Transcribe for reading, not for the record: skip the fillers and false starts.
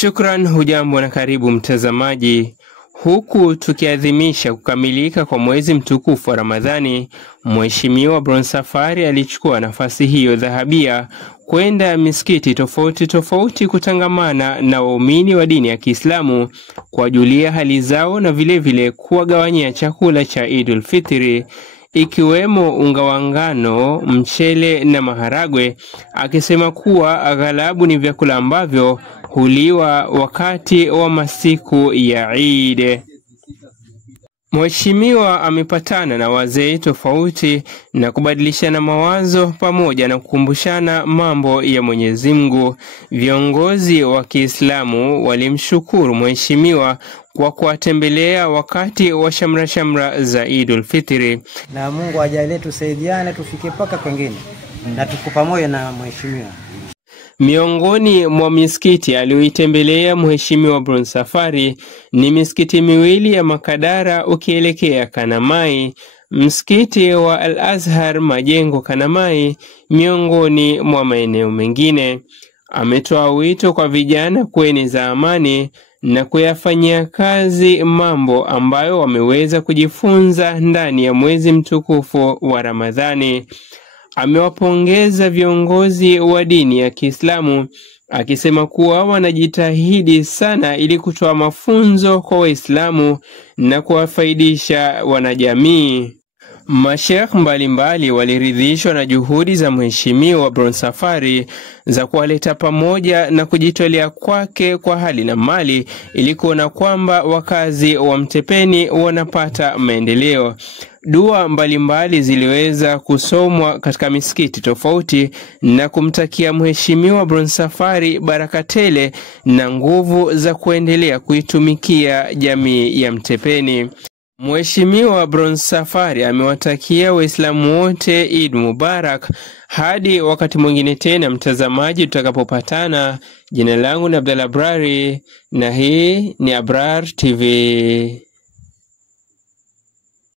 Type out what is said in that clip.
Shukran, hujambo na karibu mtazamaji. Huku tukiadhimisha kukamilika kwa mwezi mtukufu wa Ramadhani, Mheshimiwa Bronsafari alichukua nafasi hiyo dhahabia kwenda misikiti tofauti tofauti kutangamana na waumini wa dini ya Kiislamu, kuwajulia hali zao na vile kuwagawanyia chakula cha Idul Fitri, ikiwemo unga wa ngano, mchele na maharagwe, akisema kuwa aghalabu ni vyakula ambavyo huliwa wakati wa masiku ya Eid. Mheshimiwa amepatana na wazee tofauti na kubadilishana mawazo pamoja na kukumbushana mambo ya Mwenyezi Mungu. Viongozi wa Kiislamu walimshukuru Mheshimiwa kwa kuwatembelea wakati wa shamra za Idul Fitri. Na Mungu ajalie tusaidiane tufike paka kwingine na tuko pamoja na Mheshimiwa. Miongoni mwa misikiti aliyoitembelea Mheshimiwa Bronsafari ni misikiti miwili ya Makadara ukielekea Kanamai, msikiti wa Al-Azhar Majengo Kanamai, miongoni mwa maeneo mengine. Ametoa wito kwa vijana kueneza amani na kuyafanyia kazi mambo ambayo wameweza kujifunza ndani ya mwezi mtukufu wa Ramadhani. Amewapongeza viongozi wa dini ya Kiislamu akisema kuwa wanajitahidi sana ili kutoa mafunzo kwa Waislamu na kuwafaidisha wanajamii. Masheikh mbalimbali waliridhishwa na juhudi za Mheshimiwa Bronsafari za kuwaleta pamoja na kujitolea kwake kwa hali na mali ili kuona kwamba wakazi wa Mtepeni wanapata maendeleo. Dua mbalimbali ziliweza kusomwa katika misikiti tofauti na kumtakia Mheshimiwa Bronsafari baraka tele na nguvu za kuendelea kuitumikia jamii ya Mtepeni. Mheshimiwa Bronsafari amewatakia Waislamu wote Eid Mubarak. Hadi wakati mwingine tena mtazamaji, tutakapopatana. Jina langu ni Abdalla Abrari na hii ni Abrar TV.